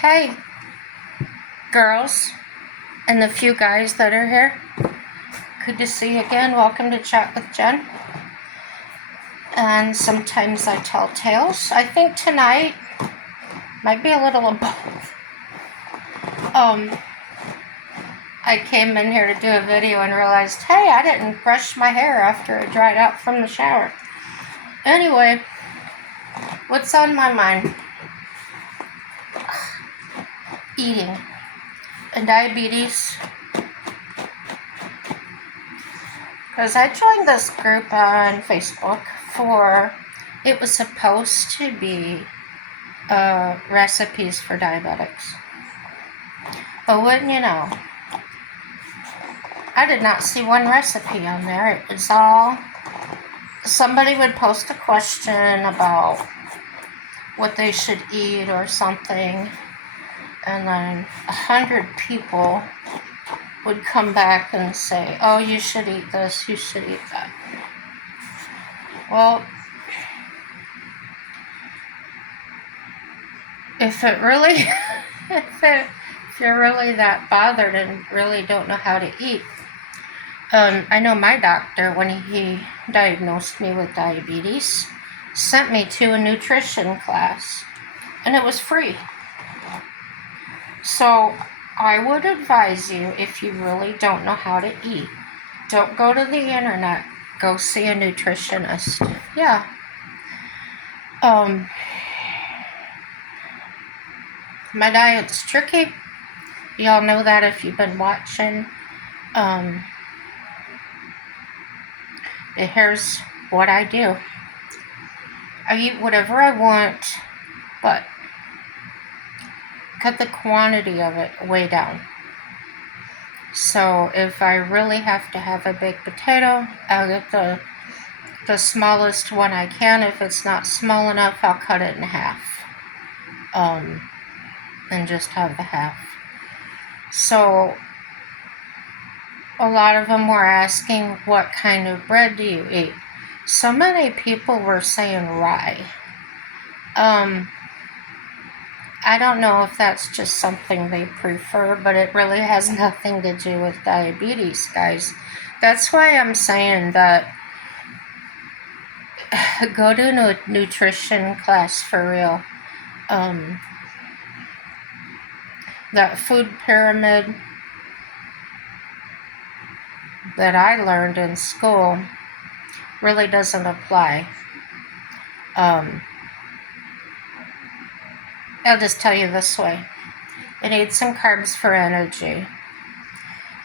Hey, girls, and the few guys that are here. Good to see you again. Welcome to Chat with Jen. And sometimes I tell tales. I think tonight might be a little of both. I came in here to do a video and realized, hey, I didn't brush my hair after it dried out from the shower. Anyway, what's on my mind? Eating and diabetes. Because I joined this group on Facebook it was supposed to be recipes for diabetics. But wouldn't you know, I did not see one recipe on there. It was all, somebody would post a question about what they should eat or something, and then 100 people would come back and say, oh, you should eat this, you should eat that. Well, if you're really that bothered and really don't know how to eat, I know my doctor, when he diagnosed me with diabetes, sent me to a nutrition class, and it was free. So I would advise you, if you really don't know how to eat, don't go to the internet, go see a nutritionist. Yeah. My diet's tricky. Y'all know that if you've been watching. Here's what I do. I eat whatever I want, but cut the quantity of it way down. So if I really have to have a baked potato, I'll get the smallest one I can. If it's not small enough, I'll cut it in half. And just have the half. So a lot of them were asking, what kind of bread do you eat? So many people were saying rye. I don't know if that's just something they prefer, but it really has nothing to do with diabetes, guys. That's why I'm saying that go to a nutrition class for real. That food pyramid that I learned in school really doesn't apply. I'll just tell you this way. You need some carbs for energy.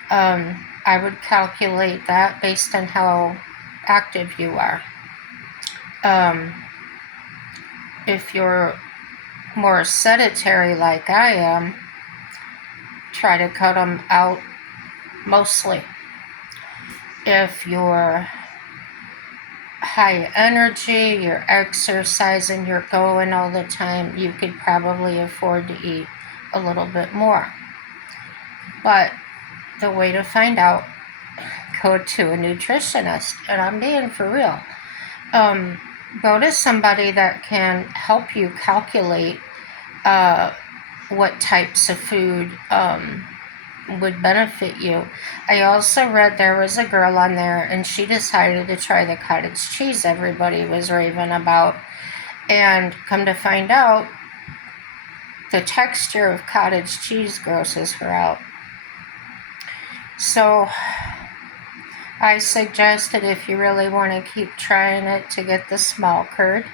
I would calculate that based on how active you are. If you're more sedentary like I am, try to cut them out mostly. If you're high energy, you're exercising, you're going all the time, you could probably afford to eat a little bit more. But the way to find out, go to a nutritionist, and I'm being for real. Go to somebody that can help you calculate what types of food would benefit you. I also read there was a girl on there, and she decided to try the cottage cheese everybody was raving about, and come to find out, the texture of cottage cheese grosses her out. So I suggested, if you really want to keep trying it, to get the small curd.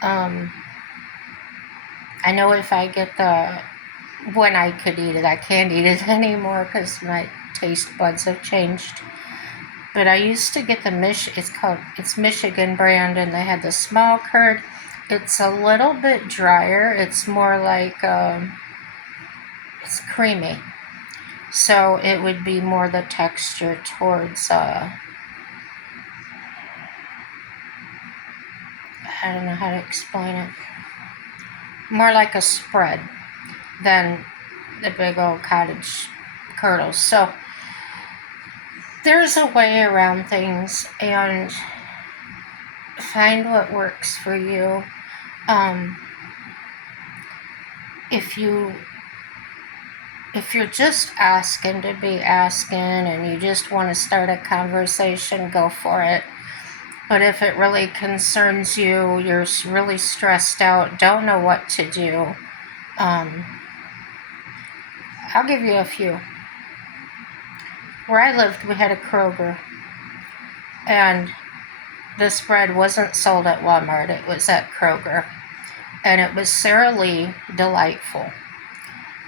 I know if I get when I could eat it, I can't eat it anymore because my taste buds have changed. But I used to get it's Michigan brand, and they had the small curd. It's a little bit drier. It's more like, it's creamy. So it would be more the texture towards, I don't know how to explain it. More like a spread than the big old cottage curdles. So there's a way around things, and find what works for you. If you if you're just asking to be asking and you just want to start a conversation, go for it. But if it really concerns you, you're really stressed out, don't know what to do, I'll give you a few. Where I lived, we had a Kroger, and this bread wasn't sold at Walmart, it was at Kroger. And it was Sara Lee delightful.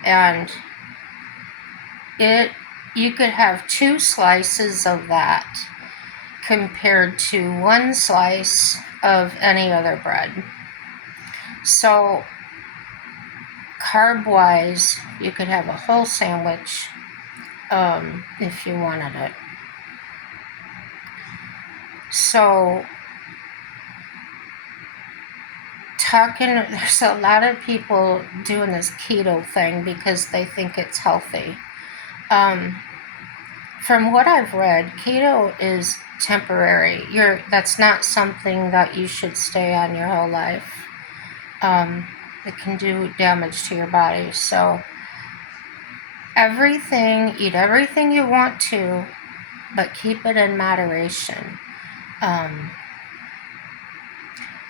And you could have 2 slices of that compared to 1 slice of any other bread. So carb-wise, you could have a whole sandwich if you wanted it. So there's a lot of people doing this keto thing because they think it's healthy. From what I've read, keto is temporary. That's not something that you should stay on your whole life. It can do damage to your body. So eat everything you want to, but keep it in moderation.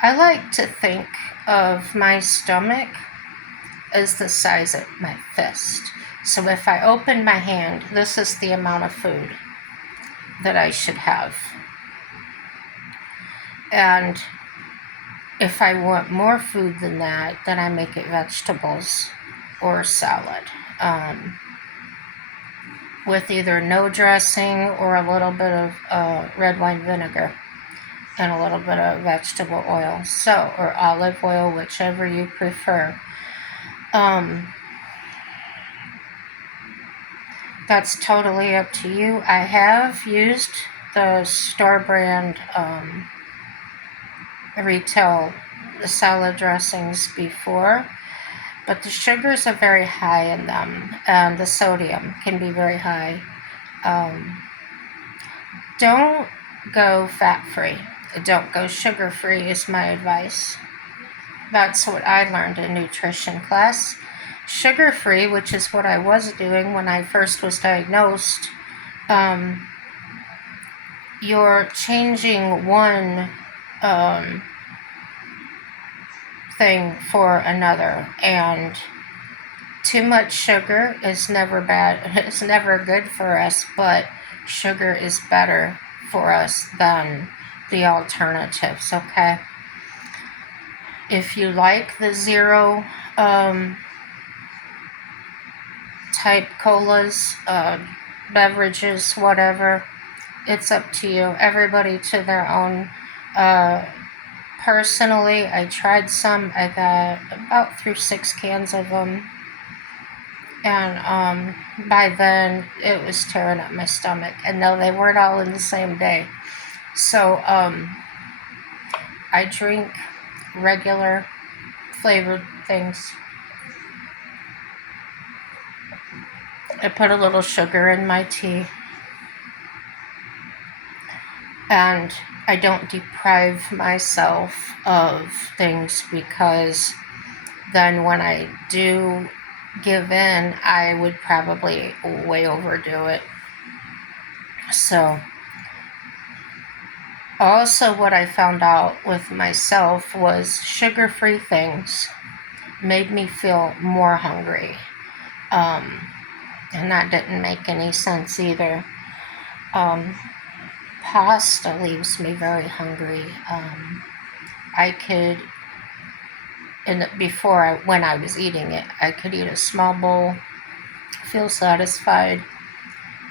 I like to think of my stomach as the size of my fist. So if I open my hand, this is the amount of food that I should have. And if I want more food than that, then I make it vegetables or salad, with either no dressing or a little bit of red wine vinegar and a little bit of vegetable oil, or olive oil, whichever you prefer. That's totally up to you. I have used the store brand retail salad dressings before, but the sugars are very high in them, and the sodium can be very high. Don't go fat-free. Don't go sugar-free is my advice. That's what I learned in nutrition class. Sugar-free, which is what I was doing when I first was diagnosed, you're changing one thing for another, and too much sugar is never bad. It's never good for us, but sugar is better for us than the alternatives, okay? If you like the zero type colas, beverages, whatever, it's up to you. Everybody to their own. Personally, I tried some. I got about through 6 cans of them, and by then it was tearing up my stomach. And no, they weren't all in the same day. So I drink regular flavored things. I put a little sugar in my tea, and I don't deprive myself of things, because then when I do give in, I would probably way overdo it. So also what I found out with myself was sugar-free things made me feel more hungry. And that didn't make any sense either. Pasta leaves me very hungry. I could, when I was eating it, I could eat a small bowl, feel satisfied,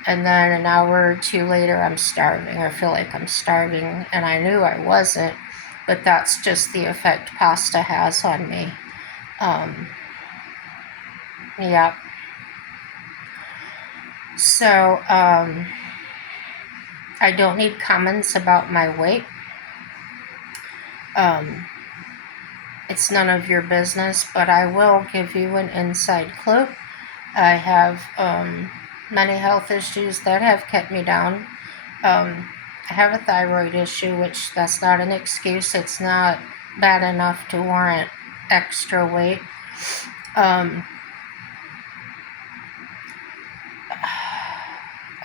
and then an hour or 2 later I'm starving, or feel like I'm starving, and I knew I wasn't, but that's just the effect pasta has on me. Yeah. So, I don't need comments about my weight. It's none of your business, but I will give you an inside clue. I have many health issues that have kept me down. I have a thyroid issue, which that's not an excuse. It's not bad enough to warrant extra weight.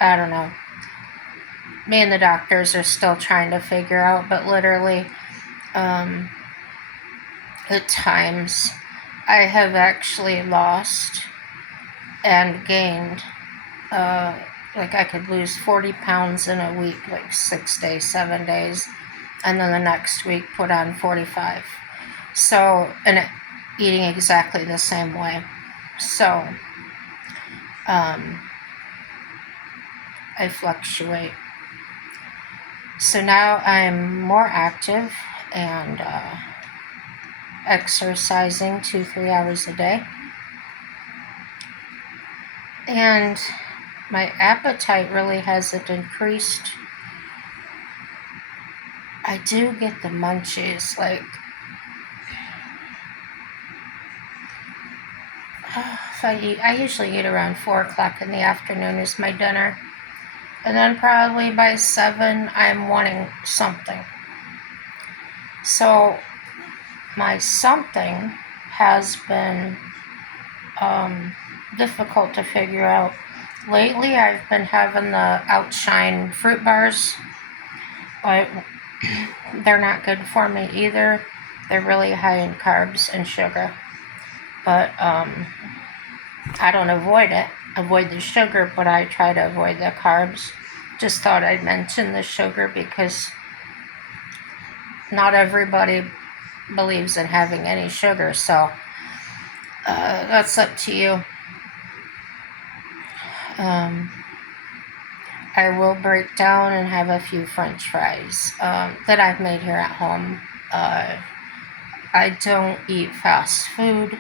I don't know. Me and the doctors are still trying to figure out, but literally, um, at times, I have actually lost and gained. Uh, like I could lose 40 pounds in a week, like 6 days, 7 days, and then the next week put on 45. So, eating exactly the same way. So, um, I fluctuate. So now I'm more active and exercising 2-3 hours a day. And my appetite really hasn't increased. I do get the munchies, like if I usually eat around 4 o'clock in the afternoon is my dinner. And then probably by 7, I'm wanting something. So my something has been difficult to figure out. Lately, I've been having the Outshine fruit bars, but they're not good for me either. They're really high in carbs and sugar. But I don't avoid the sugar, but I try to avoid the carbs. Just thought I'd mention the sugar because not everybody believes in having any sugar, so that's up to you. I will break down and have a few French fries that I've made here at home. I don't eat fast food.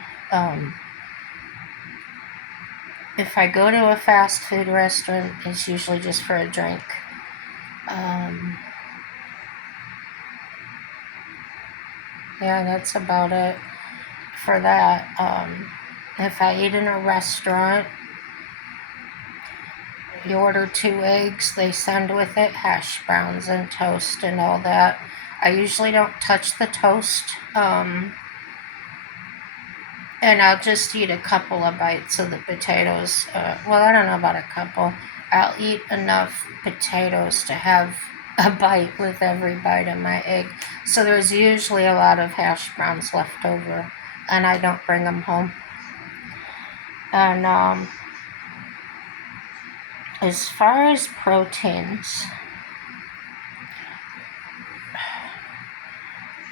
If I go to a fast food restaurant, it's usually just for a drink. Yeah, that's about it for that. If I eat in a restaurant, you order 2 eggs, they send with it hash browns and toast and all that. I usually don't touch the toast, and I'll just eat a couple of bites of the potatoes. Well, I don't know about a couple. I'll eat enough potatoes to have a bite with every bite of my egg. So there's usually a lot of hash browns left over, and I don't bring them home. And as far as proteins,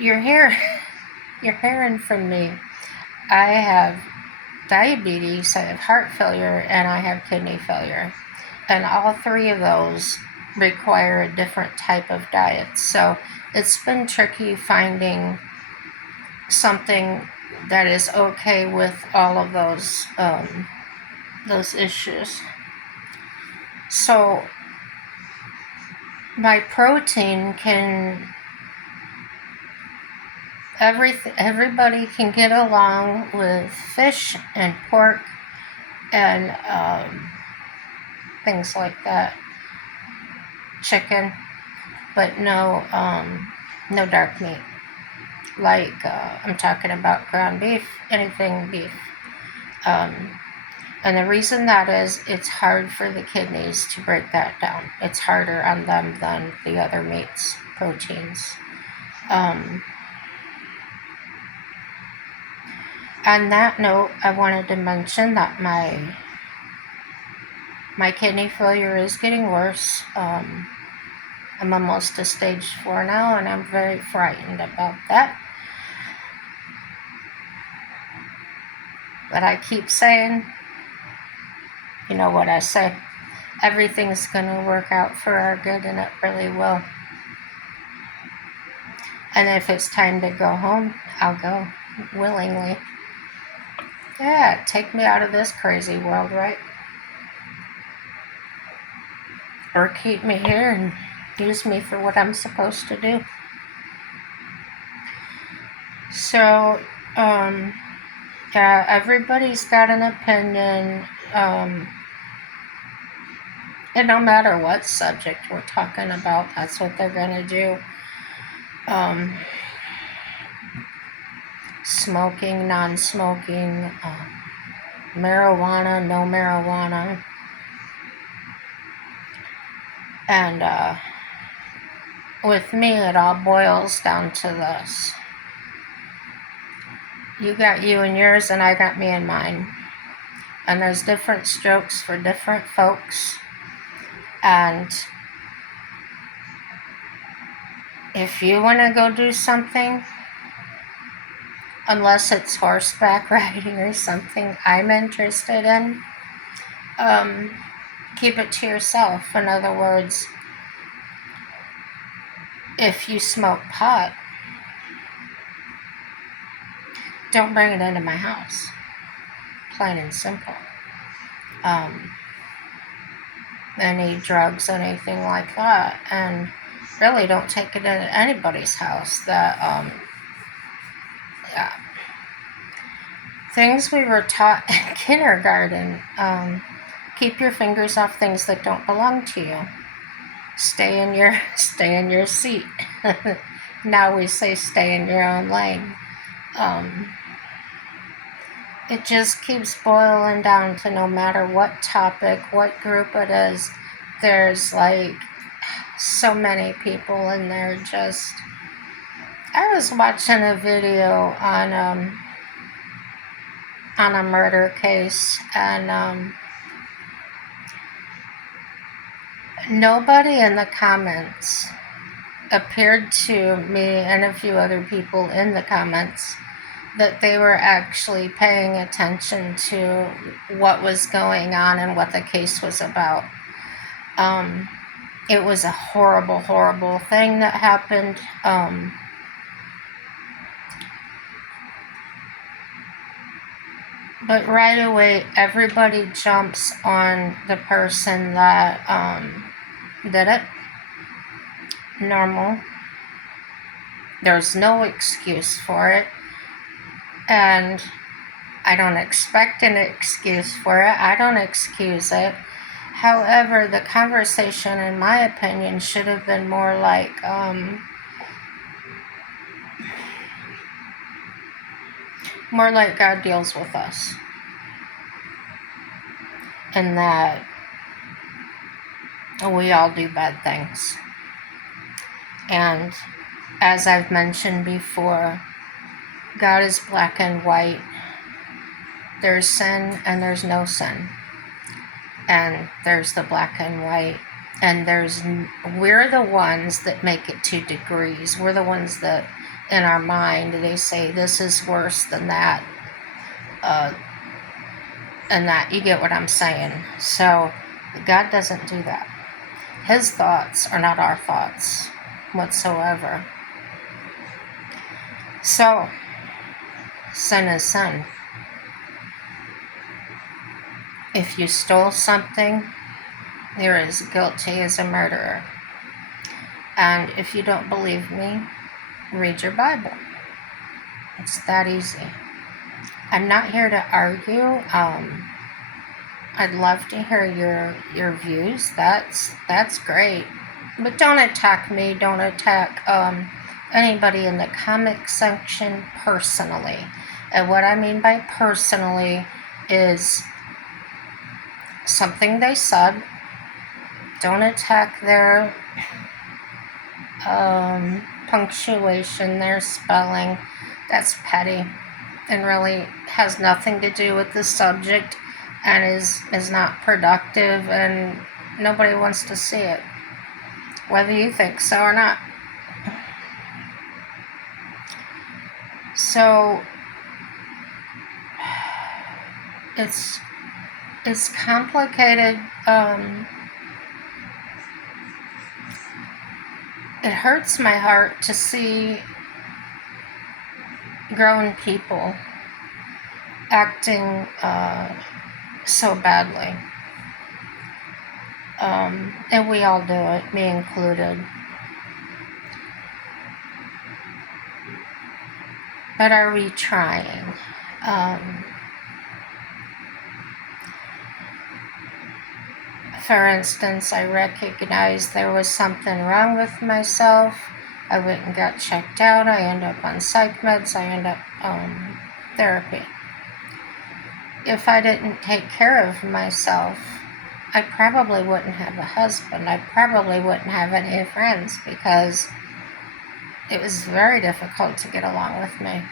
you're hearing from me. I have diabetes, I have heart failure, and I have kidney failure. And all 3 of those require a different type of diet. So it's been tricky finding something that is okay with all of those issues. So my protein can everybody can get along with fish and pork and things like that, chicken, but no dark meat. Like I'm talking about ground beef, anything beef. And the reason that is, it's hard for the kidneys to break that down. It's harder on them than the other meats, proteins. On that note, I wanted to mention that my kidney failure is getting worse. I'm almost to stage 4 now, and I'm very frightened about that. But I keep saying, you know what I say, everything's going to work out for our good, and it really will. And if it's time to go home, I'll go willingly. Yeah, take me out of this crazy world, right? Or keep me here and use me for what I'm supposed to do. So, yeah, everybody's got an opinion, and no matter what subject we're talking about, that's what they're going to do. Smoking, non-smoking, marijuana, no marijuana. And with me, it all boils down to this. You got you and yours, and I got me and mine. And there's different strokes for different folks. And if you want to go do something, unless it's horseback riding or something I'm interested in, keep it to yourself. In other words, if you smoke pot, don't bring it into my house. Plain and simple. Any drugs, anything like that, and really don't take it into anybody's house. That yeah, things we were taught in kindergarten. Keep your fingers off things that don't belong to you. Stay in your seat. Now we say stay in your own lane. It just keeps boiling down to no matter what topic, what group it is, there's like so many people in there just... I was watching a video on a murder case, and nobody in the comments appeared to me and a few other people in the comments that they were actually paying attention to what was going on and what the case was about. It was a horrible, horrible thing that happened. But right away, everybody jumps on the person that did it. Normal. There's no excuse for it. And I don't expect an excuse for it. I don't excuse it. However, the conversation, in my opinion, should have been more like, God deals with us. And that we all do bad things. And as I've mentioned before, God is black and white. There's sin and there's no sin. And there's the black and white. And we're the ones that make it 2 degrees. We're the ones that, in our mind, they say this is worse than that. And that, you get what I'm saying. So God doesn't do that. His thoughts are not our thoughts whatsoever. So, sin is sin. If you stole something, you're as guilty as a murderer. And if you don't believe me, read your Bible. It's that easy. I'm not here to argue. I'd love to hear your views. That's great. But don't attack me. Don't attack anybody in the comment section personally. And what I mean by personally is something they said. Don't attack their punctuation, their spelling. That's petty and really has nothing to do with the subject and is not productive, and nobody wants to see it, whether you think so or not. So it's complicated. It hurts my heart to see grown people acting so badly. And we all do it, me included. But are we trying? For instance, I recognized there was something wrong with myself. I went and got checked out. I end up on psych meds. I end up therapy. If I didn't take care of myself, I probably wouldn't have a husband. I probably wouldn't have any friends because it was very difficult to get along with me.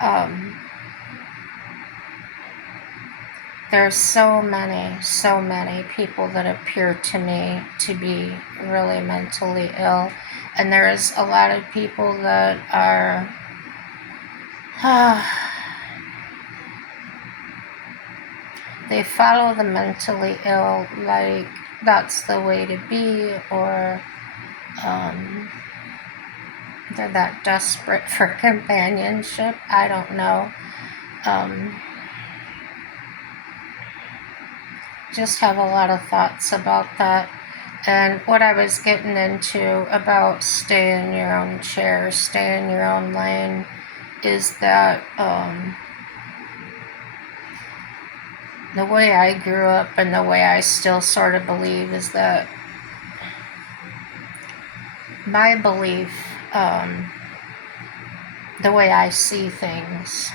Um, there's so many people that appear to me to be really mentally ill. And there's a lot of people that are, they follow the mentally ill like that's the way to be, or they're that desperate for companionship. I don't know. Just have a lot of thoughts about that. And what I was getting into about stay in your own chair, stay in your own lane, is that the way I grew up and the way I still sort of believe is that my belief, the way I see things.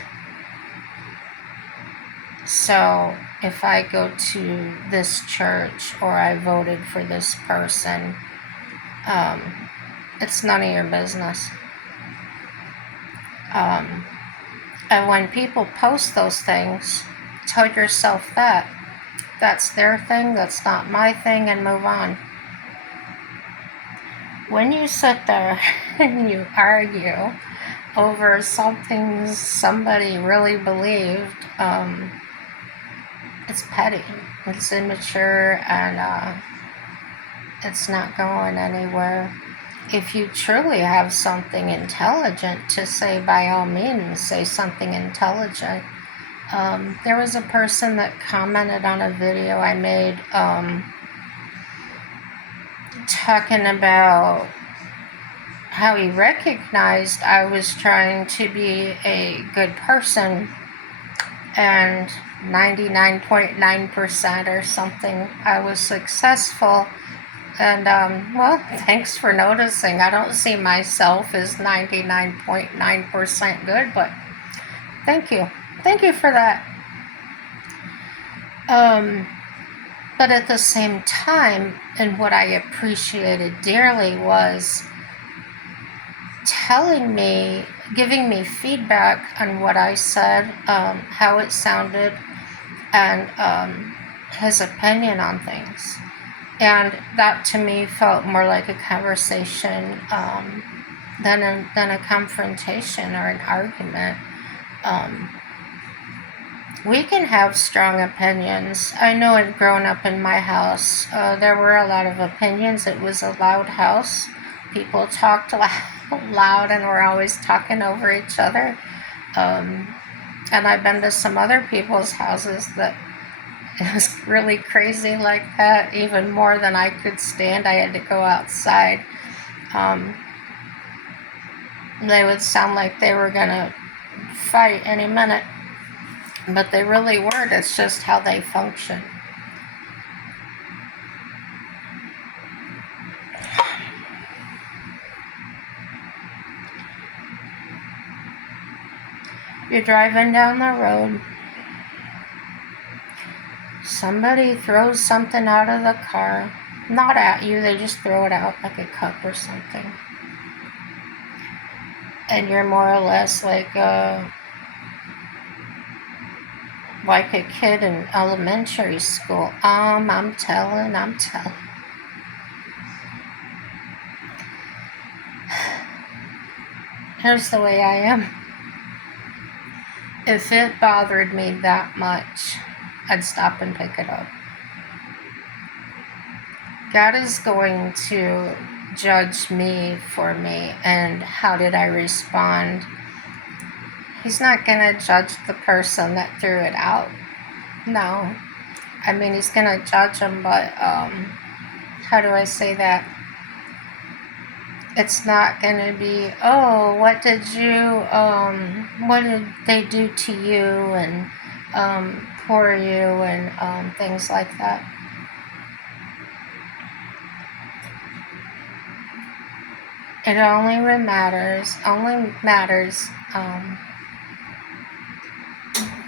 So if I go to this church or I voted for this person, it's none of your business. And when people post those things, tell yourself that that's their thing, that's not my thing, and move on. When you sit there and you argue over something somebody really believed, it's petty, it's immature, and it's not going anywhere. If you truly have something intelligent to say, by all means, say something intelligent. There was a person that commented on a video I made talking about how he recognized I was trying to be a good person, and 99.9% or something I was successful. And well, thanks for noticing. I don't see myself as 99.9% good, but thank you. Thank you for that. But at the same time, and what I appreciated dearly was telling me, giving me feedback on what I said, how it sounded, and his opinion on things. And that to me felt more like a conversation than a confrontation or an argument. We can have strong opinions. I know it growing up in my house, there were a lot of opinions. It was a loud house. People talked loud and were always talking over each other. And I've been to some other people's houses that it was really crazy like that, even more than I could stand. I had to go outside. They would sound like they were going to fight any minute, but they really weren't. It's just how they function. You're driving down the road. Somebody throws something out of the car. Not at you, they just throw it out like a cup or something. And you're more or less like a kid in elementary school. I'm telling. Here's the way I am. If it bothered me that much, I'd stop and pick it up. God is going to judge me for me, and how did I respond? He's not going to judge the person that threw it out. No. I mean, he's going to judge them, but how do I say that? It's not going to be, oh, what did they do to you, and poor you, and things like that. It only matters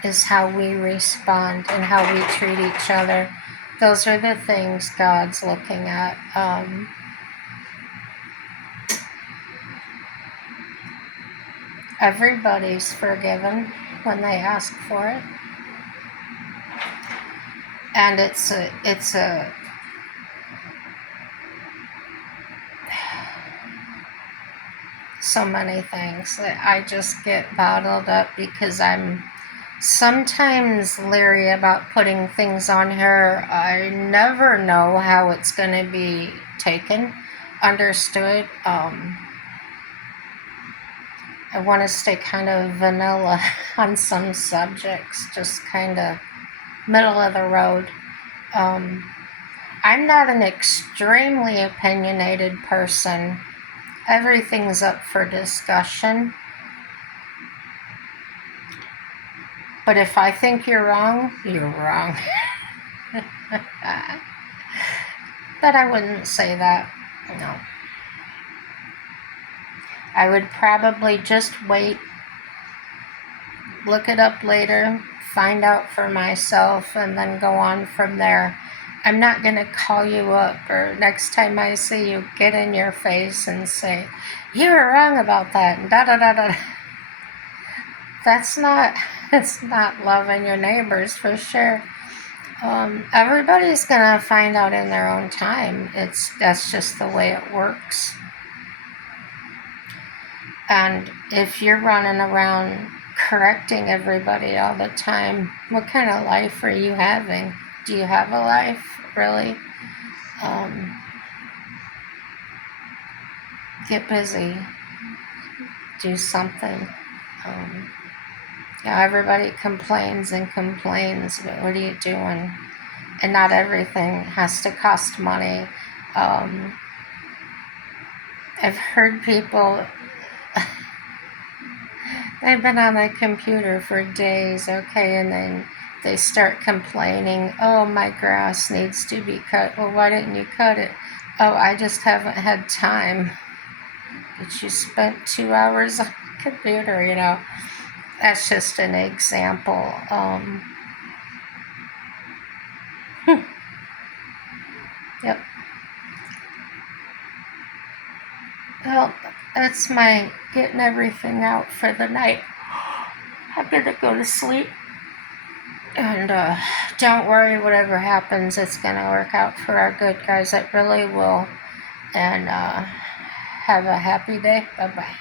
is how we respond and how we treat each other. Those are the things God's looking at. Everybody's forgiven when they ask for it. And it's a so many things that I just get bottled up because I'm sometimes leery about putting things on here. I never know how it's going to be taken, understood. I want to stay kind of vanilla on some subjects, just kind of middle of the road. I'm not an extremely opinionated person. Everything's up for discussion. But if I think you're wrong, you're wrong. But I wouldn't say that. No. I would probably just wait, look it up later, find out for myself, and then go on from there. I'm not going to call you up or next time I see you get in your face and say, you were wrong about that, and da da da da. It's not loving your neighbors for sure. Everybody's gonna find out in their own time. That's just the way it works. And if you're running around correcting everybody all the time, what kind of life are you having? Do you have a life, really? Get busy. Do something. Everybody complains and complains, but what are you doing? And not everything has to cost money. I've heard people, they've been on the computer for days, okay, and then they start complaining, oh, my grass needs to be cut. Well, why didn't you cut it? Oh, I just haven't had time. But you spent 2 hours on the computer. That's just an example. Yep. Well, that's my getting everything out for the night. I'm gonna go to sleep. And don't worry, whatever happens, it's gonna work out for our good, guys. It really will. And have a happy day. Bye bye.